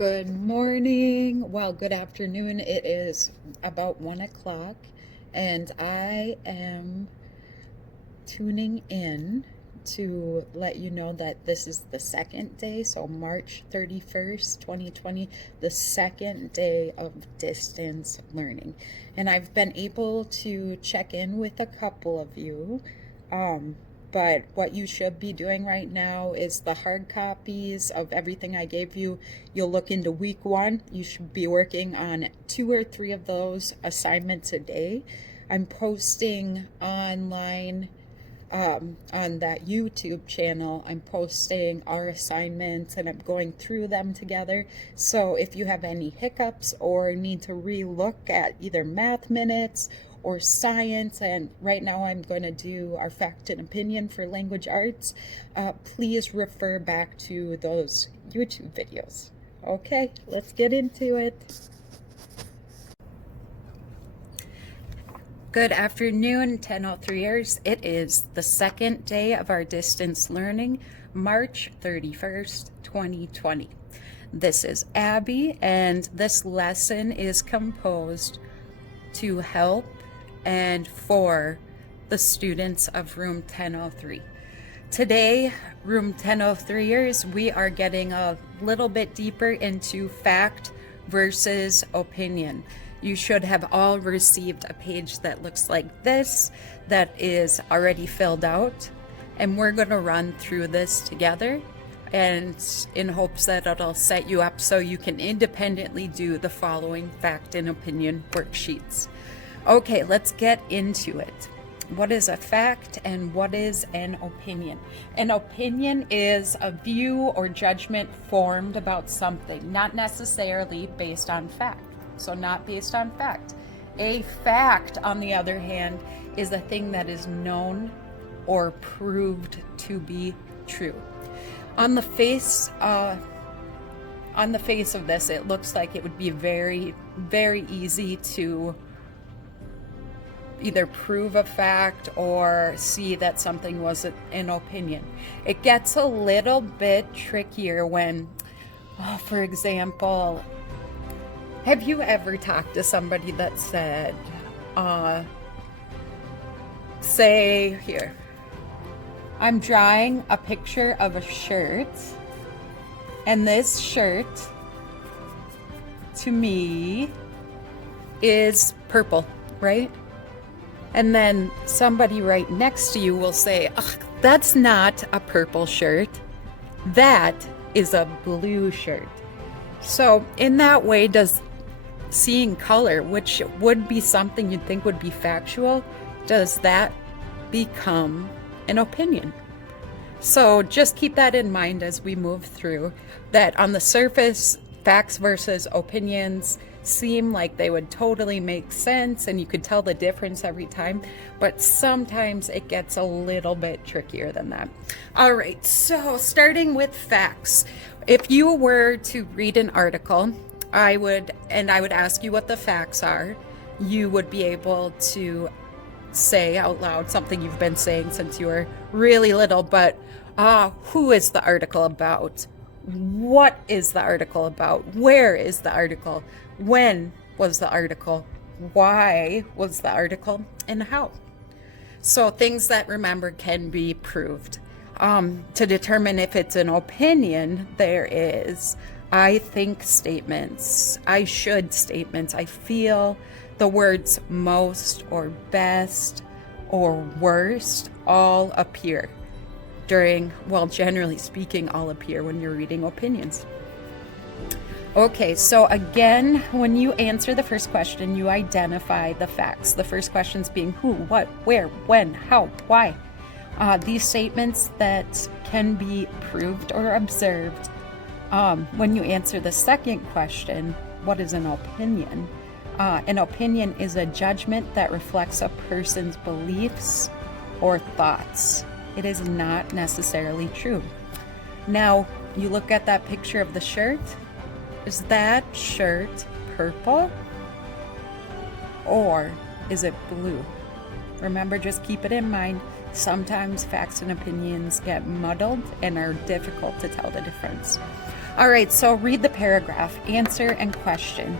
Good morning. Well, good afternoon. It is about 1 o'clock, and I am tuning in to let you know that this is the second day, so March 31st, 2020, the second day of distance learning. And I've been able to check in with a couple of you. But what you should be doing right now is the hard copies of everything I gave you. You'll look into week 1. You should be working on 2 or 3 of those assignments a day. I'm posting online on that YouTube channel. I'm posting our assignments and I'm going through them together. So if you have any hiccups or need to re-look at either math minutes or science, and right now I'm going to do our fact and opinion for language arts, please refer back to those YouTube videos. Okay, let's get into it. Good afternoon, 1003ers. It is the second day of our distance learning, March 31st, 2020. This is Abby, and this lesson is composed to help and for the students of room 1003. Today, room 1003ers, we are getting a little bit deeper into fact versus opinion. You should have all received a page that looks like this that is already filled out, and we're going to run through this together and in hopes that it'll set you up so you can independently do the following fact and opinion worksheets. Okay, let's get into it. What is a fact and what is an opinion? An opinion is a view or judgment formed about something, not necessarily based on fact. So not based on fact. A fact, on the other hand, is a thing that is known or proved to be true. On the face of this, it looks like it would be very, very easy to either prove a fact or see that something was an opinion. It gets a little bit trickier when, for example, have you ever talked to somebody that said, say here, I'm drawing a picture of a shirt, and this shirt to me is purple, right? And then somebody right next to you will say, that's not a purple shirt. That is a blue shirt. So in that way, does seeing color, which would be something you'd think would be factual, does that become an opinion? So just keep that in mind as we move through, that on the surface, facts versus opinions seem like they would totally make sense and you could tell the difference every time, but sometimes it gets a little bit trickier than that. All right, so starting with facts. If you were to read an article, I would ask you what the facts are. You would be able to say out loud something you've been saying since you were really little, but who is the article about? What is the article about? Where is the article? When was the article? Why was the article? And how? So things that, remember, can be proved. To determine if it's an opinion, there is I think statements, I should statements, I feel, the words most or best or worst all appear generally speaking, all appear when you're reading opinions. Okay, so again, when you answer the first question, you identify the facts. The first questions being who, what, where, when, how, why. These statements that can be proved or observed. When you answer the second question, what is an opinion? An opinion is a judgment that reflects a person's beliefs or thoughts. It is not necessarily true. Now, you look at that picture of the shirt. Is that shirt purple or is it blue? Remember, just keep it in mind. Sometimes facts and opinions get muddled and are difficult to tell the difference. All right, so read the paragraph, answer and question.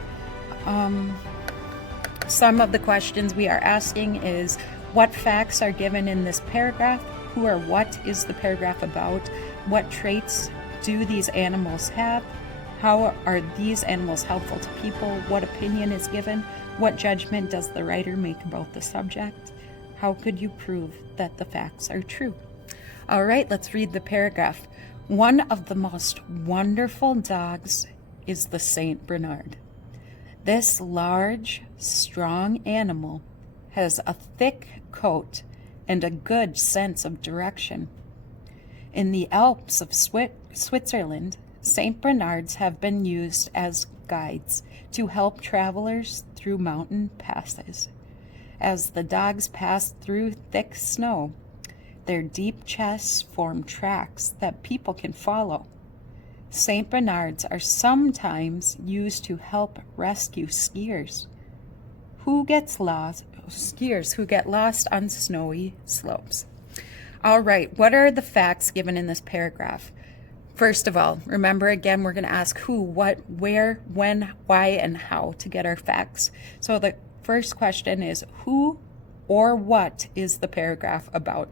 Some of the questions we are asking is, what facts are given in this paragraph? Who or what is the paragraph about? What traits do these animals have? How are these animals helpful to people? What opinion is given? What judgment does the writer make about the subject? How could you prove that the facts are true? All right, let's read the paragraph. One of the most wonderful dogs is the Saint Bernard. This large, strong animal has a thick coat and a good sense of direction. In the Alps of Switzerland, Saint Bernards have been used as guides to help travelers through mountain passes. As the dogs pass through thick snow, their deep chests form tracks that people can follow. Saint Bernards are sometimes used to help rescue skiers who get lost on snowy slopes. All right, what are the facts given in this paragraph? First of all, remember again, we're going to ask who, what, where, when, why, and how to get our facts. So the first question is, who or what is the paragraph about?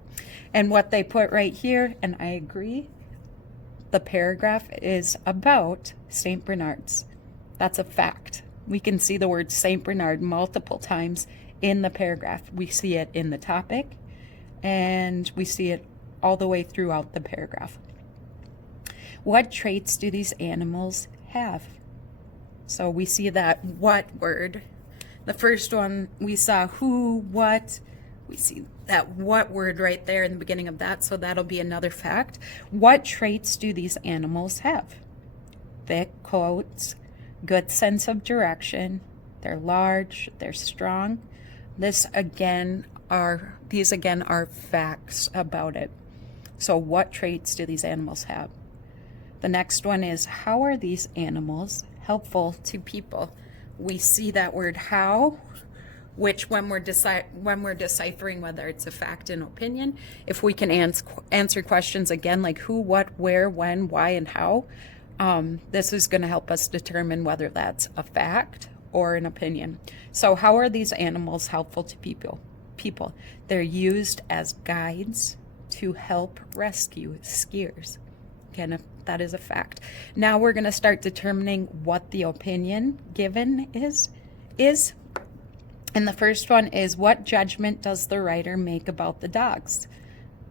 And what they put right here, and I agree, the paragraph is about St. Bernards. That's a fact. We can see the word St. Bernard multiple times in the paragraph. We see it in the topic, and we see it all the way throughout the paragraph. What traits do these animals have? So we see that what word. The first one, we saw who, what. We see that what word right there in the beginning of that, so that'll be another fact. What traits do these animals have? Thick coats, good sense of direction, they're large, they're strong. These again are facts about it. So what traits do these animals have? The next one is, how are these animals helpful to people? We see that word how, which when we're deciphering whether it's a fact and opinion, if we can answer questions again like who, what, where, when, why, and how, this is going to help us determine whether that's a fact or an opinion. So how are these animals helpful to people? They're used as guides to help rescue skiers. Again, if that is a fact. Now we're going to start determining what the opinion given is. And the first one is, what judgment does the writer make about the dogs?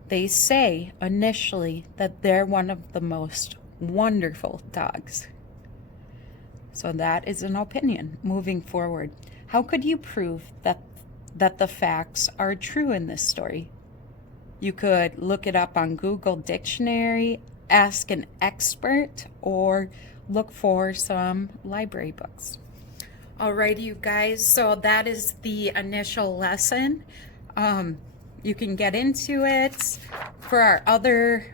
They say initially that they're one of the most wonderful dogs. So that is an opinion. Moving forward, how could you prove that the facts are true in this story? You could look it up on Google Dictionary, ask an expert, or look for some library books. Alrighty, you guys, so that is the initial lesson. You can get into it. For our other,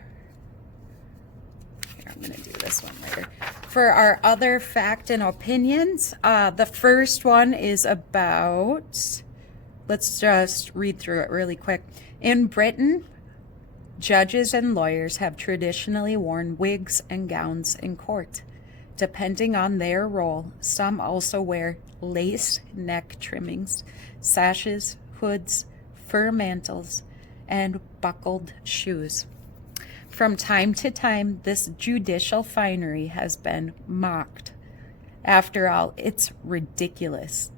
I'm going to do this one later. For our other fact and opinions, the first one is about, let's just read through it really quick. In Britain, judges and lawyers have traditionally worn wigs and gowns in court. Depending on their role, some also wear lace neck trimmings, sashes, hoods, fur mantles, and buckled shoes. From time to time, this judicial finery has been mocked. After all, it's ridiculous.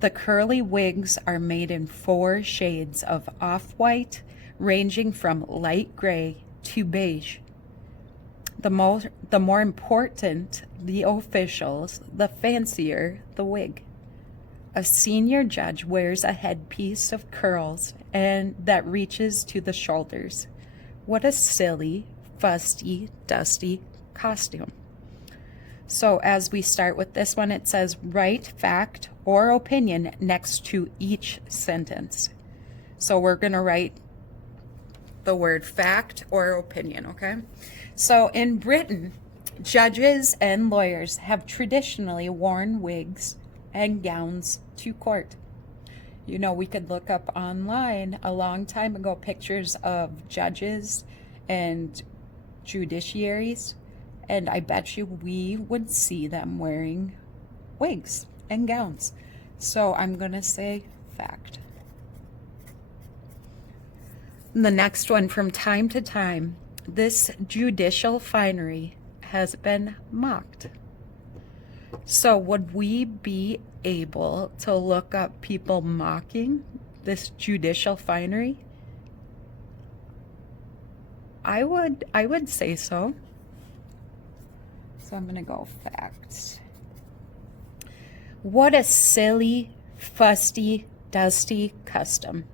The curly wigs are made in 4 shades of off-white, ranging from light gray to beige. The more important the officials, the fancier the wig. A senior judge wears a headpiece of curls and that reaches to the shoulders. What a silly, fusty, dusty costume. So as we start with this one, it says write fact or opinion next to each sentence. So we're going to write the word fact or opinion, okay? So in Britain, judges and lawyers have traditionally worn wigs and gowns to court. You know, we could look up online a long time ago pictures of judges and judiciaries, and I bet you we would see them wearing wigs and gowns. So I'm going to say fact. The next one, from time to time, this judicial finery has been mocked. So would we be able to look up people mocking this judicial finery? I would say so. So I'm gonna go facts. What a silly, fusty, dusty custom.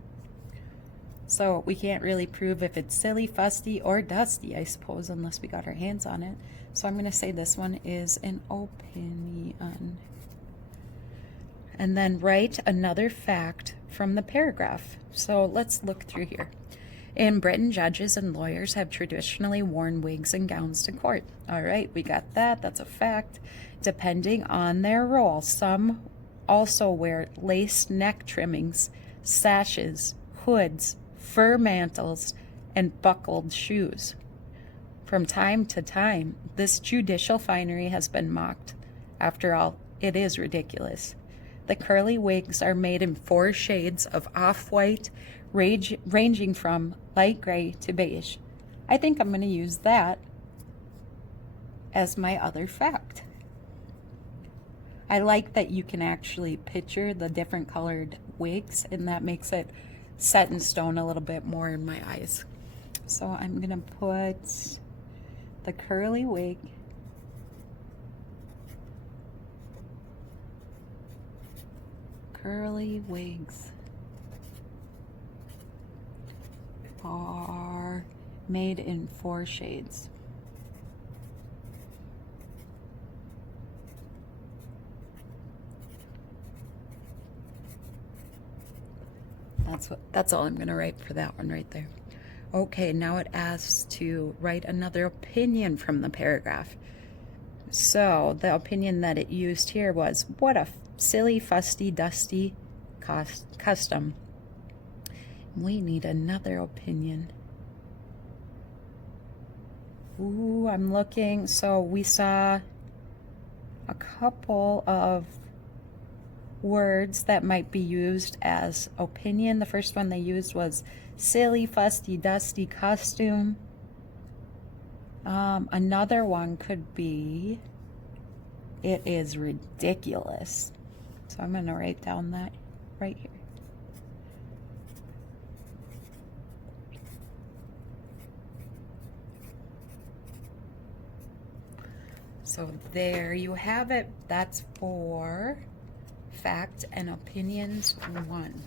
So we can't really prove if it's silly, fusty, or dusty, I suppose, unless we got our hands on it. So I'm going to say this one is an opinion. And then write another fact from the paragraph. So let's look through here. In Britain, judges and lawyers have traditionally worn wigs and gowns to court. All right, we got that. That's a fact. Depending on their role, some also wear lace neck trimmings, sashes, hoods, fur mantles, and buckled shoes. From time to time, this judicial finery has been mocked. After all, it is ridiculous. The curly wigs are made in 4 shades of off-white, ranging from light gray to beige. I think I'm going to use that as my other fact. I like that you can actually picture the different colored wigs, and that makes it set in stone a little bit more in my eyes. So I'm going to put the curly wig wigs are made in 4 shades. That's all I'm going to write for that one right there. Okay, now it asks to write another opinion from the paragraph. So the opinion that it used here was, what a silly, fusty, dusty custom. We need another opinion. Ooh, I'm looking. So we saw a couple of words that might be used as opinion. The first one they used was silly, fusty, dusty costume. Another one could be, it is ridiculous. So I'm going to write down that right here. So there you have it. That's for fact and opinions 1.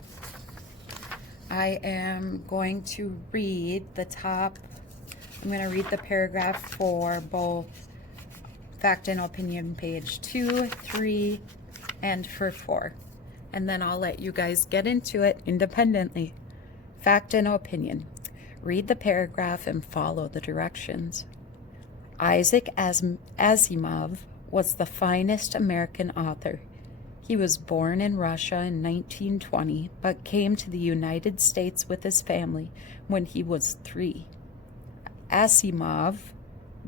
I am going to read the top. I'm going to read the paragraph for both fact and opinion page 2, 3, and for 4. And then I'll let you guys get into it independently. Fact and opinion. Read the paragraph and follow the directions. Isaac Asimov was the finest American author. He was born in Russia in 1920, but came to the United States with his family when he was 3. Asimov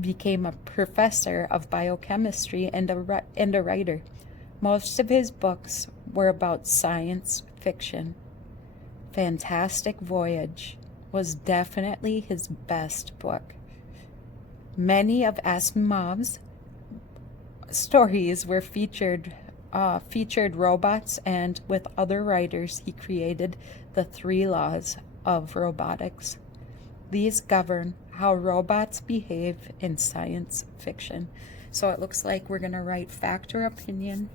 became a professor of biochemistry and a writer. Most of his books were about science fiction. Fantastic Voyage was definitely his best book. Many of Asimov's stories were featured robots, and with other writers he created the 3 laws of robotics. These govern how robots behave in science fiction. So it looks like we're going to write fact or opinion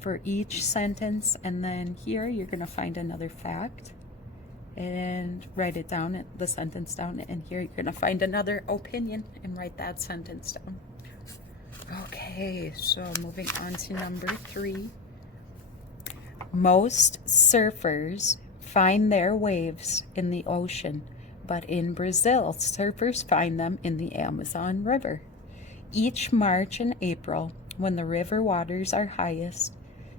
for each sentence, and then here you're going to find another fact and write it down, the sentence down, and here you're going to find another opinion and write that sentence down. Okay, so moving on to number 3. Most surfers find their waves in the ocean, but in Brazil, surfers find them in the Amazon River. Each March and April, when the river waters are highest,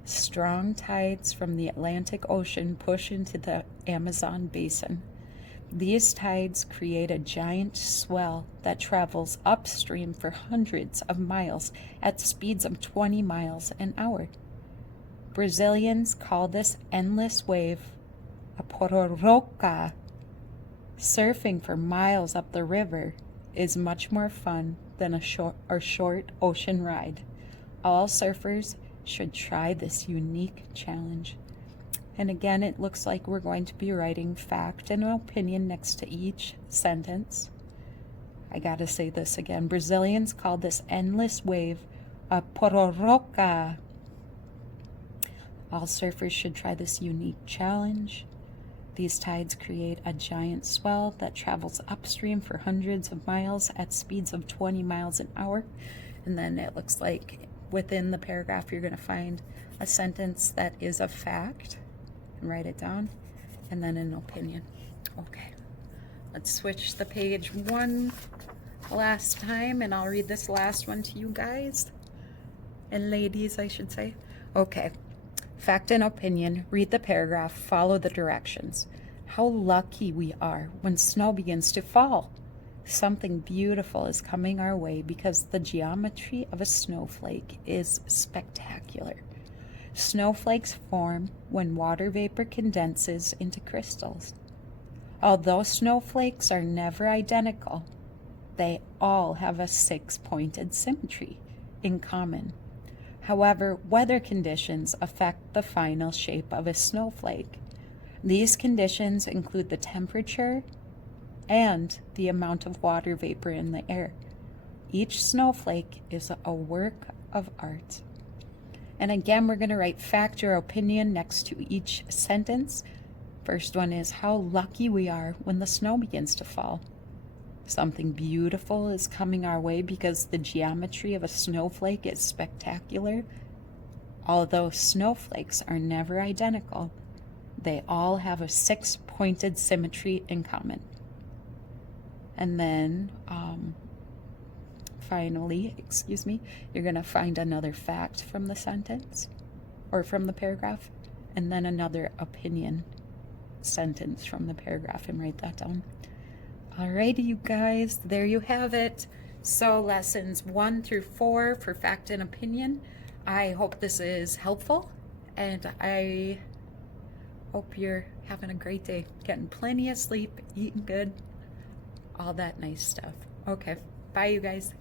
Strong tides from the Atlantic Ocean push into the Amazon basin. These tides create a giant swell that travels upstream for hundreds of miles at speeds of 20 miles an hour. Brazilians call this endless wave a pororoca. Surfing for miles up the river is much more fun than a short ocean ride. All surfers should try this unique challenge. And again, it looks like we're going to be writing fact and opinion next to each sentence. I gotta say this again. Brazilians call this endless wave a pororoca. All surfers should try this unique challenge. These tides create a giant swell that travels upstream for hundreds of miles at speeds of 20 miles an hour. And then it looks like within the paragraph you're going to find a sentence that is a fact and write it down, and then an opinion. Okay, let's switch the page one last time, and I'll read this last one to you guys and ladies, I should say. Okay. Fact and opinion, read the paragraph, follow the directions. How lucky we are when snow begins to fall. Something beautiful is coming our way because the geometry of a snowflake is spectacular. Snowflakes form when water vapor condenses into crystals. Although snowflakes are never identical, they all have a 6-pointed symmetry in common. However, weather conditions affect the final shape of a snowflake. These conditions include the temperature and the amount of water vapor in the air. Each snowflake is a work of art. And again, we're going to write fact or opinion next to each sentence. First one is how lucky we are when the snow begins to fall. Something beautiful is coming our way because the geometry of a snowflake is spectacular. Although snowflakes are never identical, they all have a 6-pointed symmetry in common. And then finally, you're going to find another fact from the sentence or from the paragraph, and then another opinion sentence from the paragraph, and write that down. Alrighty, you guys, there you have it. So lessons 1 through 4 for fact and opinion. I hope this is helpful, and I hope you're having a great day, getting plenty of sleep, eating good, all that nice stuff. Okay, bye you guys.